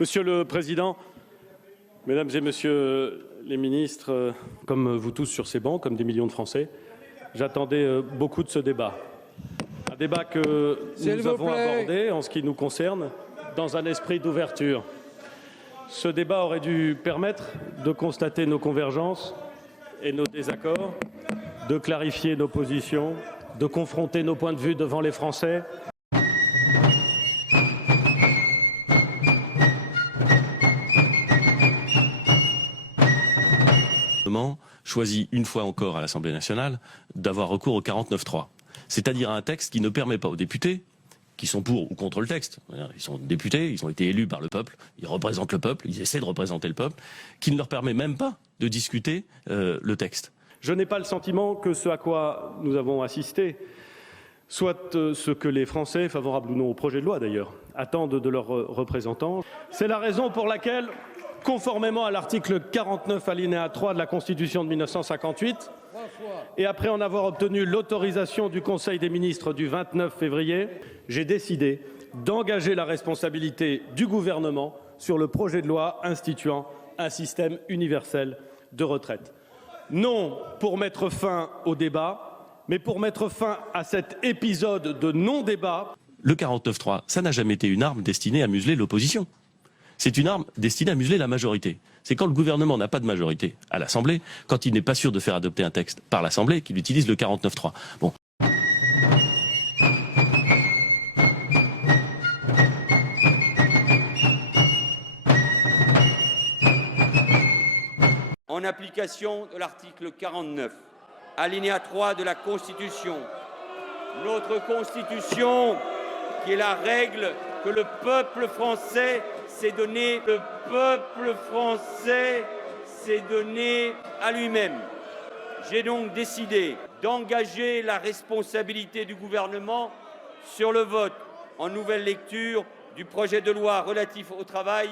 Monsieur le Président, Mesdames et Messieurs les ministres, comme vous tous sur ces bancs, comme des millions de Français, j'attendais beaucoup de ce débat. Un débat que nous avons abordé, en ce qui nous concerne, dans un esprit d'ouverture. Ce débat aurait dû permettre de constater nos convergences et nos désaccords, de clarifier nos positions, de confronter nos points de vue devant les Français. Choisit une fois encore à l'Assemblée nationale d'avoir recours au 49.3, c'est-à-dire à un texte qui ne permet pas aux députés, qui sont pour ou contre le texte, ils sont députés, ils ont été élus par le peuple, ils représentent le peuple, ils essaient de représenter le peuple, qui ne leur permet même pas de discuter le texte. Je n'ai pas le sentiment que ce à quoi nous avons assisté soit ce que les Français, favorables ou non au projet de loi d'ailleurs, attendent de leurs représentants. C'est la raison pour laquelle, conformément à l'article 49 alinéa 3 de la Constitution de 1958, et après en avoir obtenu l'autorisation du Conseil des ministres du 29 février, j'ai décidé d'engager la responsabilité du gouvernement sur le projet de loi instituant un système universel de retraite. Non pour mettre fin au débat, mais pour mettre fin à cet épisode de non-débat. Le 49.3, ça n'a jamais été une arme destinée à museler l'opposition. C'est une arme destinée à museler la majorité. C'est quand le gouvernement n'a pas de majorité à l'Assemblée, quand il n'est pas sûr de faire adopter un texte par l'Assemblée, qu'il utilise le 49.3. Bon. En application de l'article 49, alinéa 3 de la Constitution, notre Constitution, qui est la règle que le peuple français s'est donné, à lui-même. J'ai donc décidé d'engager la responsabilité du gouvernement sur le vote en nouvelle lecture du projet de loi relatif au travail.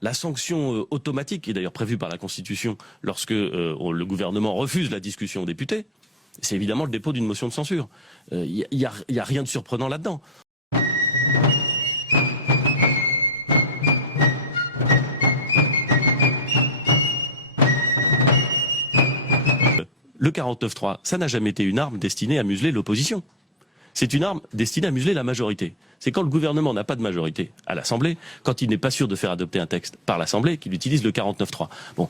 La sanction automatique, qui est d'ailleurs prévue par la Constitution lorsque le gouvernement refuse la discussion aux députés, c'est évidemment le dépôt d'une motion de censure. Il n'y a rien de surprenant là-dedans. Le 49.3, ça n'a jamais été une arme destinée à museler l'opposition. C'est une arme destinée à museler la majorité. C'est quand le gouvernement n'a pas de majorité à l'Assemblée, quand il n'est pas sûr de faire adopter un texte par l'Assemblée, qu'il utilise le 49.3. Bon.